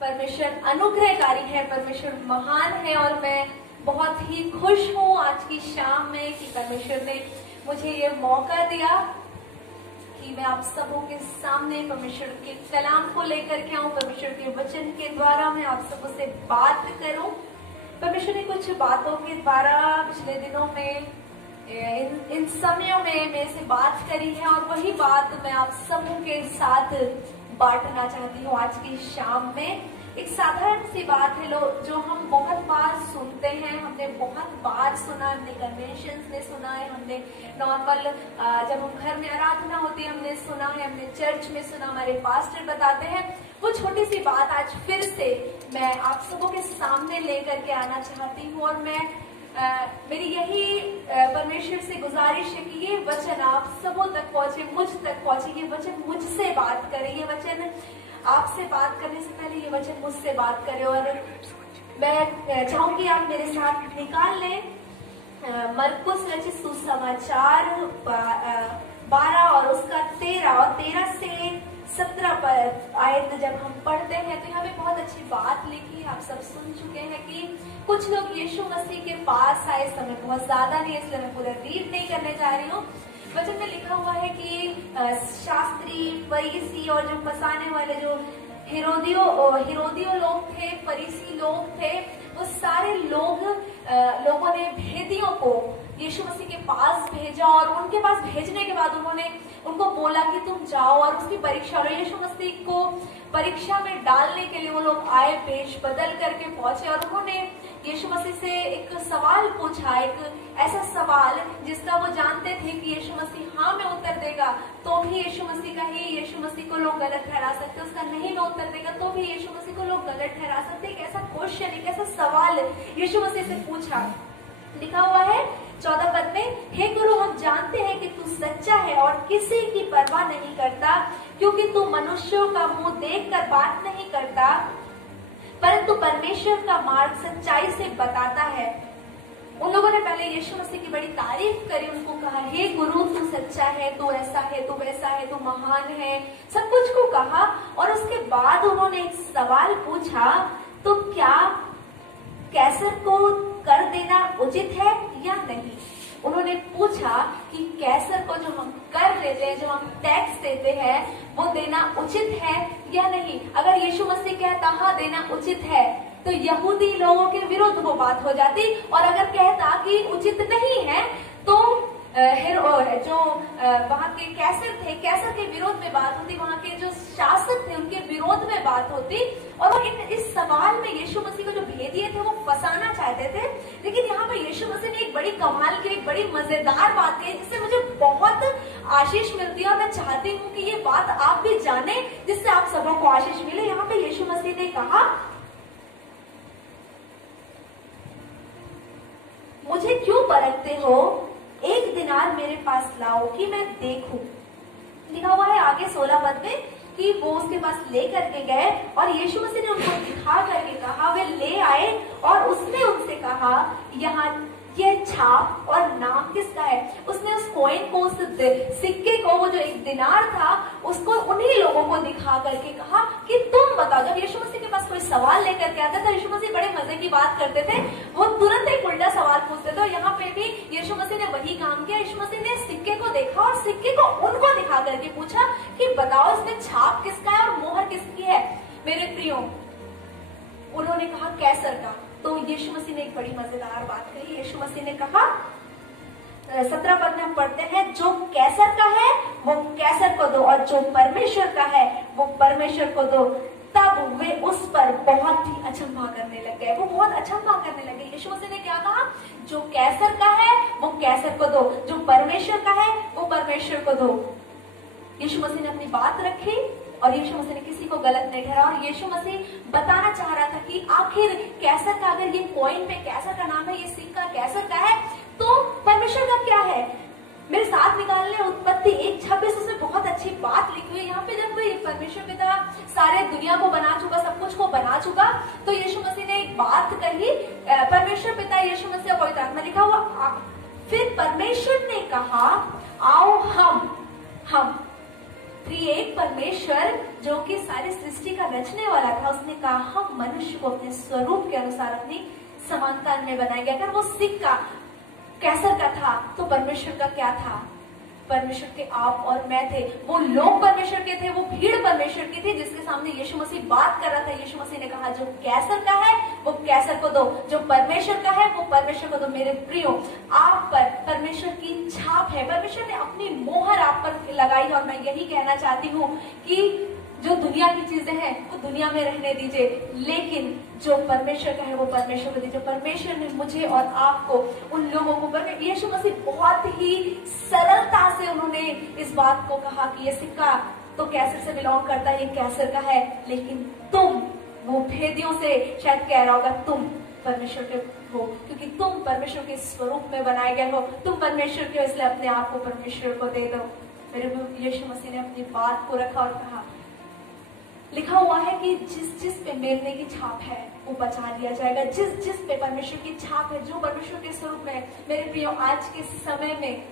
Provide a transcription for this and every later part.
परमेश्वर अनुग्रहकारी है, परमेश्वर महान है और मैं बहुत ही खुश हूँ आज की शाम में कि परमेश्वर ने मुझे ये मौका दिया कि मैं आप सबों के सामने परमेश्वर के कलाम को लेकर के आऊं, परमेश्वर के वचन के द्वारा मैं आप सबों से बात करूं। परमेश्वर ने कुछ बातों के द्वारा पिछले दिनों में इन समयों में मेरे से बात करी है और वही बात मैं आप सबों के साथ बांटना चाहती हूँ आज की शाम में। एक साधारण सी बात है जो हम बहुत बार सुनते हैं, हमने बहुत बार सुना, हमने कन्वेंशंस में सुना है, हमने नॉर्मल जब हम घर में आराधना होती है हमने सुना है, हमने चर्च में सुना, हमारे पास्टर बताते हैं। वो छोटी सी बात आज फिर से मैं आप सबों के सामने लेकर के आना चाहती हूँ और मैं मेरी यही परमेश्वर से गुजारिश है कि ये वचन आप सबों तक पहुंचे, मुझ तक पहुंचे, ये वचन मुझसे बात करे, ये वचन आपसे बात करने से पहले ये वचन मुझसे बात करे। और मैं चाहूंगी आप मेरे साथ निकाल लें मरकुस रचित सुसमाचार 12 और उसका 13 और 13 से 17 पर आयत जब हम पढ़ते हैं तो यहाँ पे बहुत अच्छी बात लिखी है। आप सब सुन चुके हैं कि कुछ लोग यीशु मसीह के पास आए, समय बहुत ज्यादा नहीं इसलिए मैं पूरा रीड नहीं करने जा रही हूँ। वचन में लिखा हुआ है कि शास्त्री, फरीसी और जो फंसाने वाले जो हेरोदियो लोग थे, फरीसी लोग थे, वो सारे लोगों ने भेदियों को यीशु मसीह के पास भेजा और उनके पास भेजने के बाद उन्होंने उनको बोला कि तुम जाओ और उसकी परीक्षा लो। यीशु मसीह को परीक्षा में डालने के लिए वो लोग आए, पेश बदल करके पहुंचे और उन्होंने यीशु मसीह से एक सवाल पूछा, एक ऐसा सवाल जिसका वो जानते थे कि यीशु मसीह हाँ में उत्तर देगा तो भी यीशु मसीह का ही यीशु मसीह को लोग गलत ठहरा सकते, उसका नहीं में उत्तर देगा तो भी यीशु मसीह को लोग गलत ठहरा सकते। एक ऐसा क्वेश्चन, एक ऐसा सवाल यीशु मसीह से पूछा। लिखा हुआ है 14 पद में, हे गुरु हम जानते हैं कि तू सच्चा है और किसी की परवाह नहीं करता, क्योंकि तू मनुष्यों का मुंह देखकर बात नहीं करता परंतु परमेश्वर का मार्ग सच्चाई से बताता है। उन लोगों ने पहले यीशु मसीह की बड़ी तारीफ करी, उनको कहा हे गुरु तू सच्चा है, तू ऐसा है, तू वैसा है, तू महान है, सब कुछ को कहा। और उसके बाद उन्होंने एक सवाल पूछा, तो क्या कैसर को कर देना उचित है या नहीं? उन्होंने पूछा कि कैसर को जो हम कर देते हैं, जो हम टैक्स देते हैं, वो देना उचित है या नहीं? अगर यीशु मसीह कहता हाँ देना उचित है तो यहूदी लोगों के विरुद्ध वो बात हो जाती, और अगर कहता कि उचित नहीं है तो जो वहाँ के कैसर थे, कैसर के विरोध में बात होती, वहाँ के जो शासक थे उनके विरोध में बात होती। और वो इस सवाल में यीशु मसीह को जो भेदिए थे वो फंसाना चाहते थे। लेकिन यहाँ पे यीशु मसीह ने एक बड़ी कमाल की, एक बड़ी मजेदार बात कही जिससे मुझे बहुत आशीष मिलती है और मैं चाहती हूँ कि ये बात आप भी जाने जिससे आप सबों को आशीष मिले। यहाँ पे यीशु मसीह ने कहा, मुझे क्यों परखते हो, एक दिनार मेरे पास लाओ कि मैं देखूं। लिखा हुआ है आगे 16 पद में कि वो उसके पास ले करके गए और यीशु मसीह ने उनको दिखा करके कहा, वे ले आए और उसने उनसे कहा, यहाँ ये छाप और नाम किसका है? उसने उस कॉइन को, उस सिक्के को, वो जो एक दिनार था, उसको उन्हीं लोगों को दिखा करके कहा कि तुम बताओ। जब यीशु मसीह के पास कोई सवाल लेकर के आता था, यीशु मसीह बड़े मजे की बात करते थे, वो तुरंत एक उल्टा सवाल पूछते थे। यहाँ पे भी यीशु मसीह ने वही काम किया। यीशु मसीह ने सिक्के को देखा और सिक्के को उनको दिखा करके पूछा कि बताओ इसमें छाप किसका है और मोहर किसकी है? मेरे प्रियो, उन्होंने कहा कैसर का। तो यीशु मसीह ने एक बड़ी मजेदार बात कही। यीशु मसीह ने कहा, 17 पद में हम पढ़ते हैं, जो कैसर का है वो कैसर को दो और जो परमेश्वर का है वो परमेश्वर को दो। तब वे उस पर बहुत ही अचंभा करने लग गए, वो बहुत अचंभा करने लगे। यीशु मसीह ने क्या कहा? जो कैसर का है वो कैसर को दो, जो परमेश्वर का है वो परमेश्वर को दो। यीशु मसीह ने अपनी बात रखी और यीशु मसीह ने किसी को गलत नहीं ठहरा। और यीशु मसीह बताना चाह रहा था कि आखिर कैसर का, अगर ये कॉइन पे कैसर का नाम है, ये सिक्का कैसर का है, तो परमेश्वर का क्या है? मेरे साथ निकाल ले उत्पत्ति 1:26, उसमें बहुत अच्छी बात लिखी हुई है। यहाँ पे जब परमेश्वर पिता सारे दुनिया को बना चुका, सब कुछ को बना चुका, तो यीशु मसीह ने एक बात कही, परमेश्वर पिता, यीशु मसीह और पवित्र आत्मा, लिखा हुआ, फिर परमेश्वर ने कहा आओ हम त्रिएक परमेश्वर जो कि सारी सृष्टि का रचने वाला था, उसने कहा हम मनुष्य को अपने स्वरूप के अनुसार अपनी समानता में बनाएंगे। अगर वो सिक्का कैसर का था तो परमेश्वर का क्या था? परमेश्वर के आप और मैं थे। वो लोग परमेश्वर के थे, वो भीड़ परमेश्वर की थी जिसके सामने यीशु मसीह बात कर रहा था। यीशु मसीह ने कहा जो कैसर का है वो कैसर को दो, जो परमेश्वर का है वो परमेश्वर को दो। मेरे प्रियो, आप पर परमेश्वर की छाप है, परमेश्वर ने अपनी मोहर आप पर लगाई है। और मैं यही कहना चाहती हूँ कि जो दुनिया की चीजें हैं वो दुनिया में रहने दीजिए, लेकिन जो परमेश्वर का है वो परमेश्वर को दीजिए। परमेश्वर ने मुझे और आपको, उन लोगों को, यीशु मसीह बहुत ही सरलता से उन्होंने इस बात को कहा कि ये सिक्का तो कैसर से बिलोंग करता है, ये कैसर का है, लेकिन तुम, वो भेदियों से शायद कह रहा होगा, तुम परमेश्वर के हो क्योंकि तुम परमेश्वर के स्वरूप में बनाए गए हो, तुम परमेश्वर के हो, इसलिए अपने आप को परमेश्वर को दे दो। मेरे यीशु मसीह ने अपनी बात को रखा और कहा, लिखा हुआ है कि जिस जिस पे मेमने की छाप है वो बचा लिया जाएगा। जिस जिस पे परमेश्वर की छाप है, जो परमेश्वर के स्वरूप में। मेरे प्रियो, आज के समय में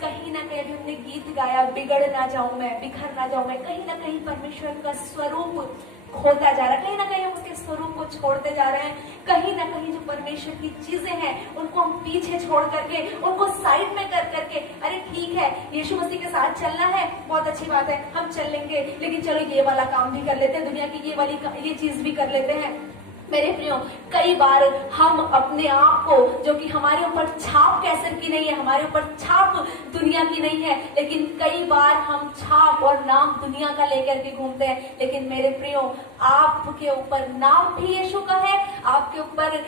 कहीं ना कहीं, अभी हमने गीत गाया, बिगड़ ना जाऊं मैं, बिखर ना जाऊं मैं, कहीं ना कहीं परमेश्वर का स्वरूप खोता जा रहा है, कहीं ना कहीं हम उसके स्वरूप को छोड़ते जा रहे हैं। कहीं ना कहीं जो परमेश्वर की चीजें हैं उनको हम पीछे छोड़ करके, उनको साइड में कर करके, अरे ठीक है यीशु मसीह के साथ चलना है, बहुत अच्छी बात है, हम चल लेंगे, लेकिन चलो ये वाला काम भी कर लेते हैं, दुनिया की ये चीज भी कर लेते हैं। मेरे प्रियो, कई बार हम अपने आप को, जो कि हमारे ऊपर छाप कैसर की नहीं है, हमारे ऊपर छाप दुनिया की नहीं है, लेकिन कई बार हम छाप और नाम दुनिया का लेकर के घूमते हैं। लेकिन मेरे प्रियो, आपके ऊपर नाम भी यीशु का है, आपके ऊपर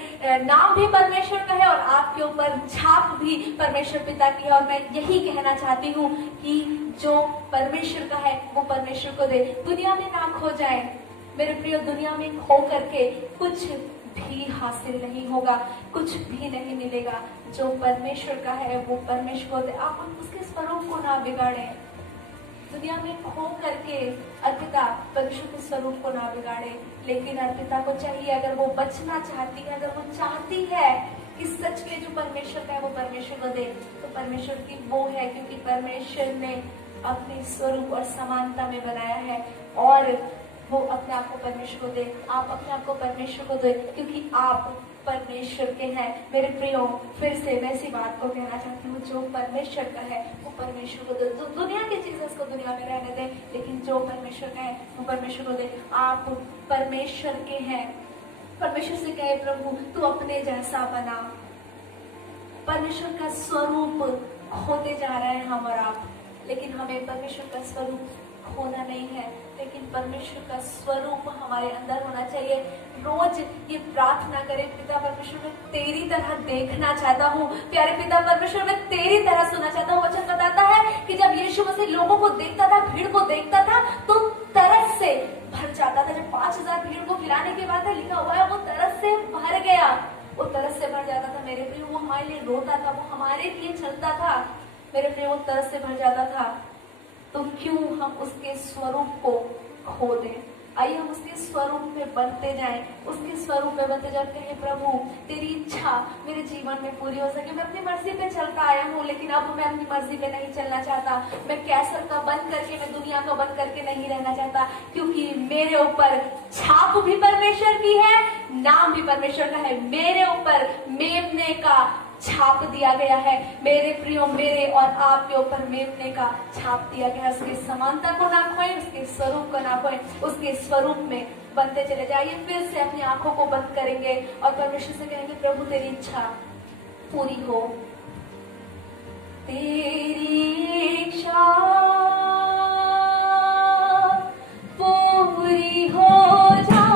नाम भी परमेश्वर का है और आपके ऊपर छाप भी परमेश्वर पिता की है। और मैं यही कहना चाहती हूँ कि जो परमेश्वर का है वो परमेश्वर को दे, दुनिया में ना खो जाए। मेरे प्रियो, दुनिया में खो करके कुछ भी हासिल नहीं होगा, कुछ भी नहीं मिलेगा। जो परमेश्वर का है वो परमेश्वर को दे, आप उसके स्वरूप को ना बिगाड़े। दुनिया में खो करके अर्पिता परमेश्वर के स्वरूप को ना बिगाड़े, लेकिन अर्पिता को चाहिए, अगर वो बचना चाहती है, अगर वो चाहती है कि सच में जो परमेश्वर का है वो परमेश्वर को दे, तो परमेश्वर की वो है, क्योंकि परमेश्वर ने अपने स्वरूप और समानता में बनाया है और वो अपने आप को परमेश्वर को दे। आप अपने आप को परमेश्वर को दे, क्योंकि आप परमेश्वर के हैं। मेरे प्रियो, फिर से मैं इसी बात को कहना चाहती हूँ, जो परमेश्वर का है वो परमेश्वर को दे। जो दुनिया की चीजें उसको दुनिया में रहने दे, लेकिन जो परमेश्वर का है वो परमेश्वर को दे। आप परमेश्वर के हैं, परमेश्वर से कहे प्रभु तू अपने जैसा बना। परमेश्वर का स्वरूप खोते जा रहे हैं हम और आप, लेकिन हमें परमेश्वर का स्वरूप खोना नहीं है, लेकिन परमेश्वर का स्वरूप हमारे अंदर होना चाहिए। रोज ये प्रार्थना करें, पिता परमेश्वर मैं तेरी तरह देखना चाहता हूँ, प्यारे पिता परमेश्वर मैं तेरी तरह सुनना चाहता हूँ। वचन बताता है कि जब यीशु मसीह लोगों को देखता था, भीड़ को देखता था, तो तरस से भर जाता था। जब 5000 भीड़ को खिलाने के बाद लिखा हुआ है वो तरस से भर गया, वो तरस से भर जाता था। मेरे प्रिय, वो हमारे लिए रोता था, वो हमारे लिए चलता था। मेरे प्रिय, वो तरस से भर जाता था, तो क्यों हम उसके स्वरूप को खो दें? आइए हम उसके स्वरूप में बनते जाएं, उसके स्वरूप में बनते जाए, कहे प्रभु तेरी इच्छा मेरे जीवन में पूरी हो सके। मैं अपनी मर्जी पे चलता आया हूँ, लेकिन अब मैं अपनी मर्जी पे नहीं चलना चाहता। मैं कैसर का बन करके, मैं दुनिया का बन करके नहीं रहना चाहता, क्योंकि मेरे ऊपर छाप भी परमेश्वर की है, नाम भी परमेश्वर का है। मेरे ऊपर मेमने का छाप दिया गया है। मेरे प्रियो, मेरे और आपके ऊपर मेमने का छाप दिया गया है। उसकी समानता को ना खोए, उसके स्वरूप को ना खोए, उसके स्वरूप में बनते चले जाइए। फिर से अपनी आंखों को बंद करेंगे और परमेश्वर से कहेंगे प्रभु तेरी इच्छा पूरी हो, तेरी इच्छा पूरी हो जाए।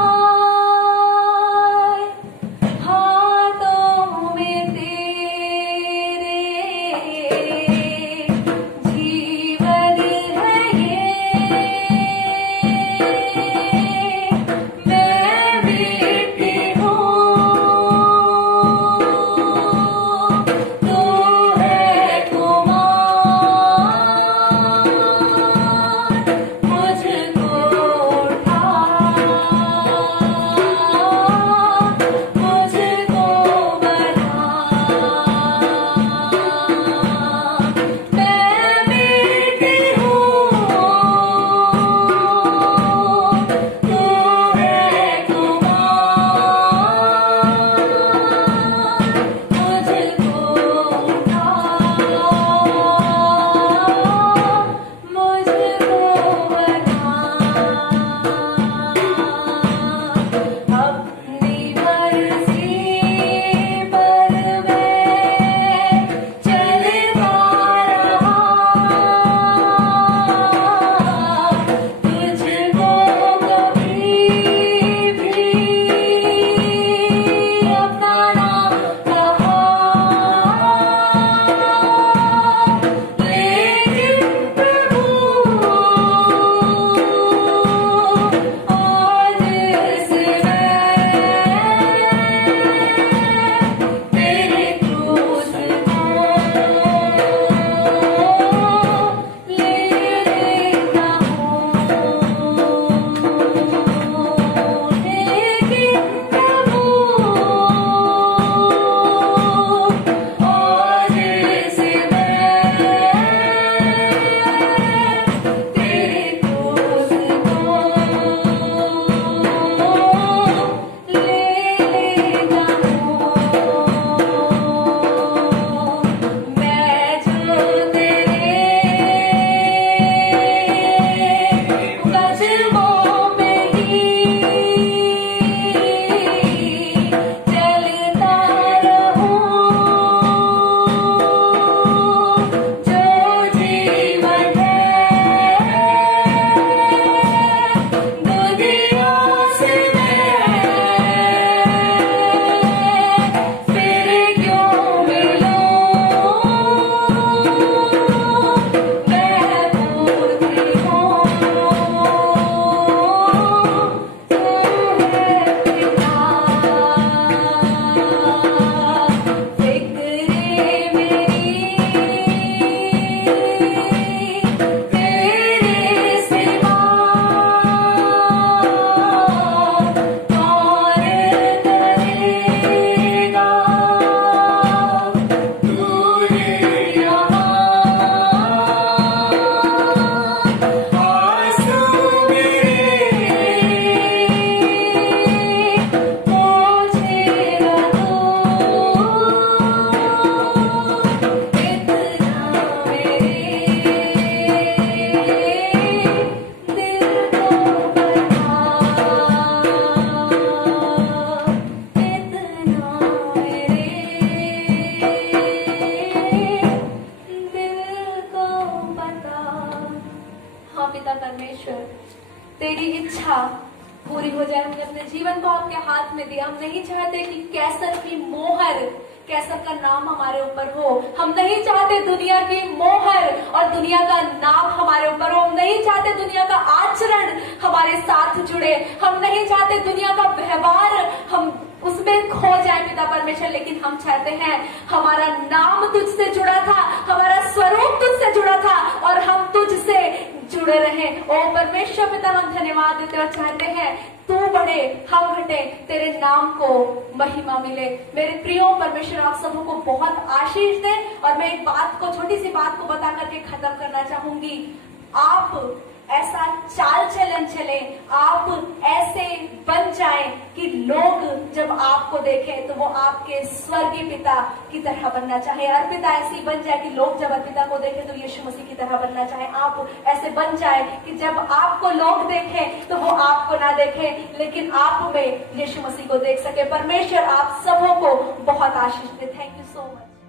हाँ पिता परमेश्वर, तेरी इच्छा पूरी हो जाए। हमने अपने जीवन को आपके हाथ में दिया। हम नहीं चाहते कि कैसर की मोहर, कैसर का नाम हमारे ऊपर हो। हम नहीं चाहते दुनिया की मोहर और दुनिया का नाम हमारे ऊपर हो। हम नहीं चाहते दुनिया का आचरण हमारे साथ जुड़े। हम नहीं चाहते दुनिया का व्यवहार हम उसमें खो जाए पिता परमेश्वर, लेकिन हम चाहते हैं हमारा नाम तुझसे जुड़ा था, हमारा स्वरूप तुझसे जुड़ा था और हम तुझसे जुड़े रहे। ओ परमेश्वर पिता, हम धन्यवाद देते और चाहते हैं तू बढ़े, हम घटे, तेरे नाम को महिमा मिले। मेरे प्रियो परमेश्वर, आप सबों को बहुत आशीष दे। और मैं एक बात को, छोटी सी बात को बता करके खत्म करना चाहूंगी। आप ऐसा चाल चलन चले, आप ऐसे बन जाए कि लोग जब आपको देखें तो वो आपके स्वर्गीय पिता की तरह बनना चाहे। अर्पिता ऐसी बन जाए कि लोग जब अर्पिता को देखें तो यीशु मसीह की तरह बनना चाहे। आप ऐसे बन जाए कि जब आपको लोग देखें तो वो आपको ना देखें, लेकिन आप में यीशु मसीह को देख सके। परमेश्वर आप सबों को बहुत आशीष दे। Thank you so much.